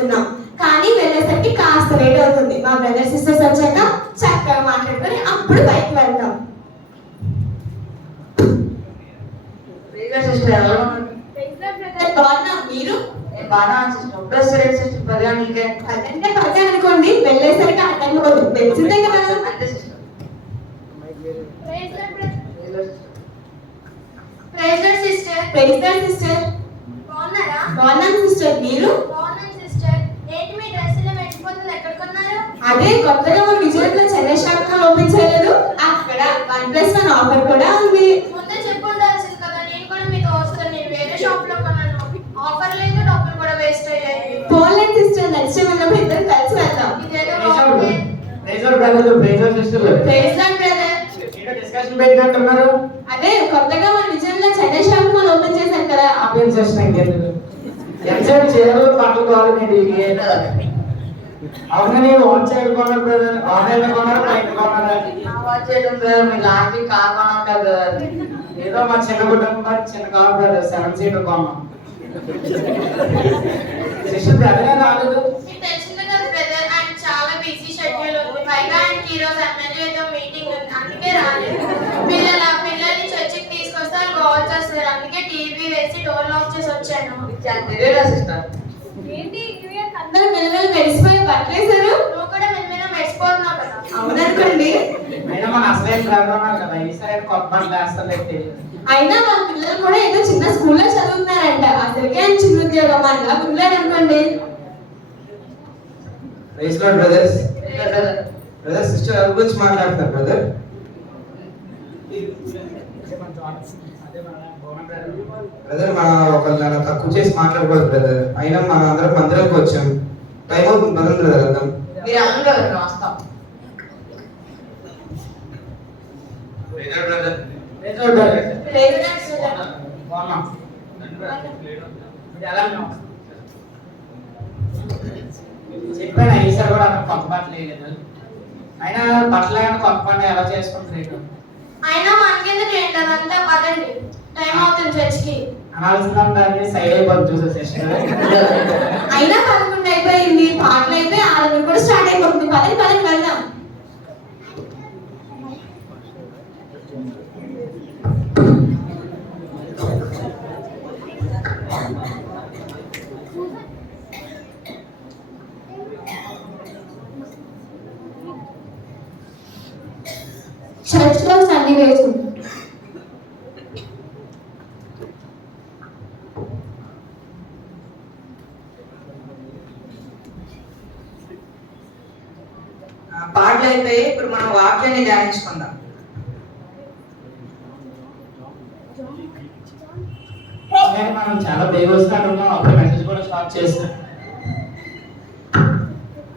వెళ్తున్నాం. కానీ వెళ్ళేసరికి కాస్త లేట్ అవుతుంది. మా బ్రదర్ సిస్టర్స్ వచ్చాక చక్కగా మాట్లాడుకొని అప్పుడు బయటకు వెళ్తాం. మీరు పదే అనుకోండి, వెళ్ళేసరికి అర్థం కాదు. తెలిసిందే కదా. సిస్టర్ బాగున్నాను సిస్టర్. మీరు? అదే కొత్తగా మన విజయవాడలో చెన్నై షాప్ ఓపెన్ చేయలేదు, అక్కడ 1+1 ఆఫర్ కూడా ఉంది. ముందే చెప్పుండాల్సింది కదా, నేను కూడా మీతో వస్తాను. నేను వేరే షాప్ లో కొన్నాను, ఆఫర్ లేదు, డబ్బులు కూడా వేస్ట్ అయ్యాయి. పోన్లేదు సిస్టర్, నెక్స్ట్ టైం ఉన్నప్పుడు ఇద్దరం కలిసి వెళ్దాం. అదే కొత్తగా మన విజయవాడలో చెన్నై షాప్ మాల్ ఓపెన్ చేశారు కదా. అవునా, వాచ్ కొన్నారు బ్రదర్, ఆన్లైన్ కొన్నారు, బయట కొన్నారా? వాచ్ చేయడం బ్రదర్, మీ లాస్ట్ వీక్ కార్ కొన్నాం కదా. ఏదో మా చిన్న కుటుంబం చిన్న కార్ బ్రదర్, 7 సీటర్ కొన్నాం. సిస్టర్ బ్రదర్ రాలేదు. మీకు తెలిసిందే కదా బ్రదర్, ఆయన చాలా బిజీ షెడ్యూల్ ఉంది. పైగా ఆయనకి ఈ రోజు ఎమ్మెల్యేతో మీటింగ్ ఉంది, అందుకే రాలేదు. పిల్లల్ని చర్చికి తీసుకొస్తే కాల్ చేస్తారు, అందుకే టీవీ వేసి డోర్ లాక్ చేసి వచ్చాను. తెలియదా సిస్టర్? ఏంటి న్యూ ఇయర్ అందరూ మెల్లమెల్ల మెరిసిపోయి బట్టలేశారు. నువ్వు కూడా మెల్లమెల్ల మెరిసిపోతున్నావు కదా. అవుననుకోండి. అయినా మన అసలైన బ్రదర్ ఉన్నారు కదా, ఈసారి కొత్త బట్టలు వేస్తారైతే. అయినా వాళ్ళ పిల్లలు కూడా ఏదో చిన్న స్కూల్లో చదువుతున్నారంట, అసలుకే ఆయన చిన్న ఉద్యోగం అలా అనుకోండి. బ్రదర్ సిస్టర్ ఎవరి గురించి మాట్లాడుతున్నారు బ్రదర్? బ్రదర్ మన ఒకళ్ళ తక్కువ చేసి మాట్లాడకూడదు బ్రదర్. అయినా మన అందరం మందిరానికి వచ్చాం, టైం అవుతుంది బ్రదర్. వెళ్దాం. చెప్పాను ఈసారి కూడా కొత్త బట్టలు వేయలేదు. అయినా బట్టలు కొత్త పండుగ ఎలా చేసుకుంటారు? అయినా మనకెందుకు ఏంటి, అదంతా పదండి, టైం అవుతుంది చర్చికి. అనాల్సిందంటే సైడ్ అయిపోతుంది చూసేసేషన్. అయినా 11 అయిపోయింది, పాటలు అయిపోయి 6 కూడా స్టార్ట్ అయిపోతుంది. పదండి వెళ్దాం. చర్చ్ లో సన్నివేశం. పాటలు అయిపోయి ఇప్పుడు మనం వాక్యాన్ని ధ్యానించుకుందాం. మనం చాలా బేగా వస్తున్నట్టున్నాం, అప్పుడు మెసేజ్ కూడా స్టార్ట్ చేస్తాం.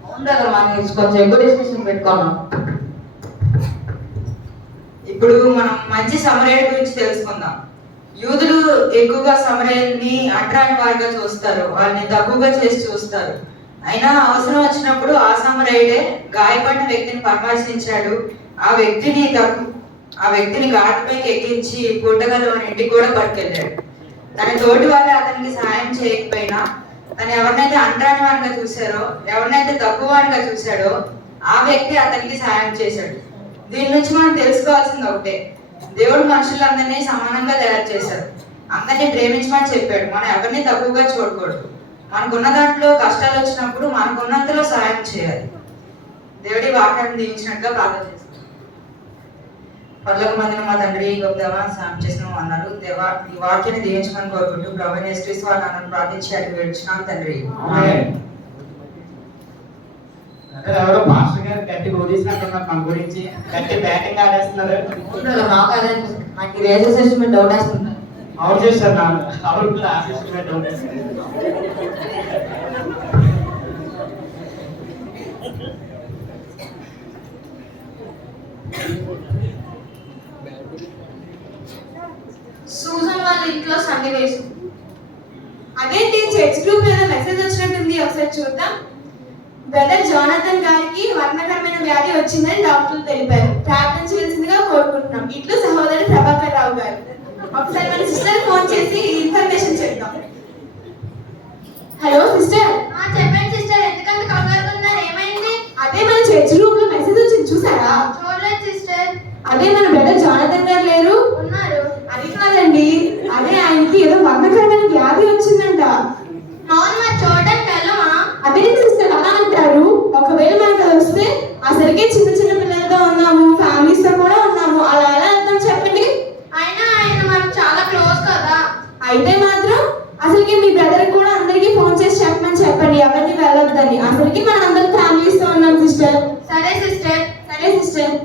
అవును కదా, మనం కొంచెం ఎక్కువ డిస్కషన్ పెట్టుకున్నాం. ఇప్పుడు మనం మంచి సమరయుడి గురించి తెలుసుకుందాం. యూదులు ఎక్కువగా సమరయుల్ని అంటరాని వారిగా చూస్తారు, వాళ్ళని తక్కువగా చేసి చూస్తారు. అయినా అవసరం వచ్చినప్పుడు ఆ సమరయుడే గాయపడిన వ్యక్తిని పరామర్శించాడు. ఆ వ్యక్తిని ఘాటుపైకి ఎక్కించి గుడ్డగలు అని ఇంటికి కూడా పట్టుకెళ్ళాడు. తన తోటి వాళ్ళే అతనికి సహాయం చేయకపోయినా తను ఎవరినైతే అంటరాని వాడిగా చూశారో, ఎవరినైతే తక్కువ వాడిగా చూశాడో ఆ వ్యక్తి అతనికి సహాయం చేశాడు. దీని నుంచి మనం తెలుసుకోవాల్సింది ఒకటే, దేవుడు మనుషులందరినీ సమానంగా తయారు చేశాడు, అందరినీ ప్రేమించమని చెప్పాడు. మనం ఎవరిని తక్కువగా చూడకూడదు. మనకున్న దాంట్లో కష్టాలు వచ్చినప్పుడు మనకున్నంతలో సహాయం చేయాలి. దేవుడి వాక్యాన్ని దీవించినట్టుగా ప్రార్థన చేస్తాం. పర్లోక మందిన మా తండ్రి, గొప్ప దేవా, సాయం చేసిన అన్నారు దేవా, ఈ వాక్యాన్ని దీవించమని కోరుకుంటూ ప్రభువైన యేసుక్రీస్తు వారి నామమున ప్రార్థించి అడిగి వేడుచున్నాను తండ్రి. ఎవరో మాస్టర్ గారు గట్టి బోధిస్తున్నట్టున్నారు, మన గురించి గట్టి బ్యాటింగ్ ఆడేస్తున్నారు. నాకు రిజిస్ట్రేషన్ డౌట్ వేస్తున్నారు. అవును చేస్తారు, అవును కూడా ఆశిస్తున్నారు డౌట్ వేస్తారు. సూజన్ వాళ్ళ ఇంట్లో సన్నివేశం. అదేంటి చర్చ్ గ్రూప్ ఏదో మెసేజ్ వచ్చినట్టుంది, ఒకసారి చూద్దాం. బ్రదర్ జోనాథన్ గారికి వర్ణకరమైన వ్యాధి వచ్చిందని డాక్టర్లు తెలిపారు. ప్రార్థించవలసిందిగా కోరుకుంటున్నాం. ఇట్లు సహోదరు ప్రభాకర్ రావు గారు. ఒకసారి మన సిస్టర్ ఫోన్ చేసి ఇన్ఫర్మేషన్ చెప్తాం. Hello sister. చెప్పండి ఆయనకి ఏదో వర్ణకరమైన వ్యాధి వచ్చిందంట. అవును, మరి చూడడానికి వెళ్ళమా? అదే సిస్టర్ అలా అంటారు. ఒకవేళ మనకు అది వస్తే అసలుకే చిన్న చిన్న పిల్లలతో ఉన్నాము, ఫ్యామిలీస్ తో కూడా ఉన్నాము, అలా ఎలా వెళ్తాం చెప్పండి? అయినా ఆయన మనకు చాలా క్లోజ్ కదా. అయితే మాత్రం అసలుకి మీ బ్రదర్ కూడా అందరికీ ఫోన్ చేసి చెప్పండి ఎవరిని వెళ్ళొద్దని. అసలుకి మన అందరం ఫ్యామిలీస్ తో ఉన్నాం సిస్టర్. సరే సిస్టర్. సరే సిస్టర్.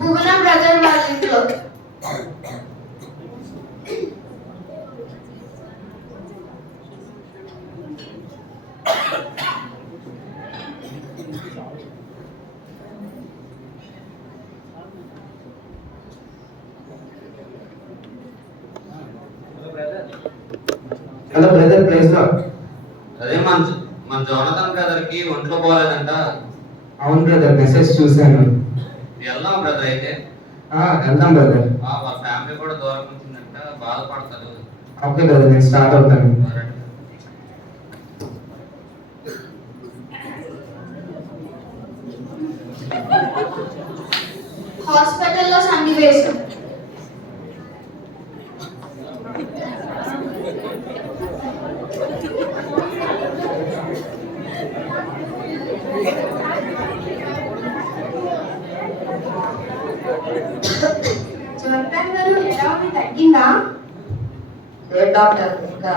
భువన బ్రదర్ వాళ్ళ ఇంట్లో. Hello brother, praise lord. అదే మన జోనతన్ బ్రదర్ కి ఒంట్లో పోలేదంట. అవును బ్రదర్, మెసేజ్ చూశాను. వెళ్దాం బ్రదర్ అయితే. వెళ్దాం బ్రదర్. వాళ్ళ ఫ్యామిలీ కూడా దూరం వచ్చిందంట, బాధపడతారు. ఓకే బ్రదర్, నేను స్టార్ట్ అవుతాను. హాస్పిటల్లో సన్నివేశం. జోనతన్ గారు ఎలా ఉంది, తగ్గిందా? లేదు డాక్టర్, ఇంకా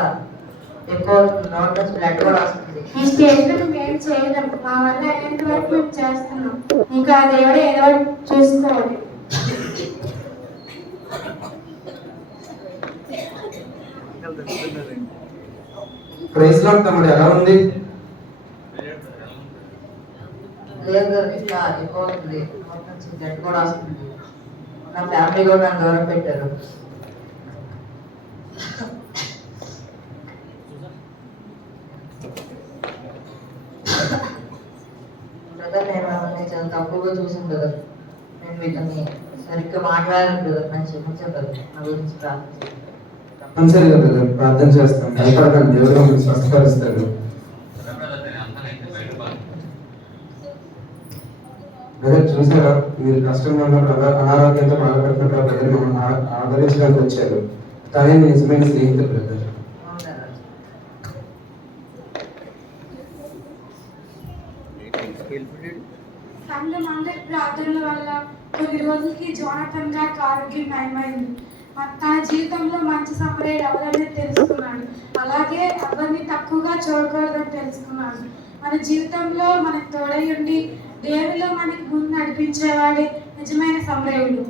ఎక్కువ నోట్ నుంచి బ్లడ్ కూడా వస్తుంది. ఈ స్టేజ్ లో మేము చేయలేం, మా వల్ల అయినంత వరకు మేము చేస్తున్నాం. ఇంకా దేవుడు ఏదో ఒకటి చూసుకోవాలి. ప్రైజ్ లార్డ్ తమ్ముడు, ఎలా ఉంది? లేదు ఇంకా ఎక్కువ అవుతుంది, నోట్ నుంచి బ్లడ్ కూడా వస్తుంది. నా ఫ్యామిలీ కూడా నన్ను దూరం పెట్టారు. బ్రదర్, నేను మిమ్మల్ని చాలా తప్పుగా చూసాను బ్రదర్. నేను మీతోని సరిగ్గా మాట్లాడాను బ్రదర్, నన్ను క్షమించాను బ్రదర్. నా గురించి ప్రార్థించాను. తప్పనిసరిగా బ్రదర్, ప్రార్థన చేస్తాం. భయపడకండి, దేవుడు మీకు స్వస్థపరుస్తాడు. సరే బ్రదర్, నేను అంతానైతే బయటపడాలి. బ్రదర్, చూసారా మీరు కష్టంగా ఉన్నప్పుడు అనారోగ్యంతో బాధపడుతున్నప్పుడు బ్రదర్ మమ్మల్ని ఆదరించడానికి వచ్చారు. తనే నిజమైన స్నేహితుడు బ్రదర్. అవును బ్రదర్. సంఘం అందరి ప్రార్థనల వల్ల కొన్ని రోజులకి జోనతన్ గారికి ఆరోగ్యం నయమైంది. తన జీవితంలో మంచి సంప్రదాయం ఎవరనేది తెలుసుకున్నాడు. అలాగే ఎవరిని తక్కువగా చూడకూడదని తెలుసుకున్నాడు. మన జీవితంలో మనకు తోడై ఉండి దేవులో మనకి ముందు నడిపించేవాడే నిజమైన సంప్రదాయుడు.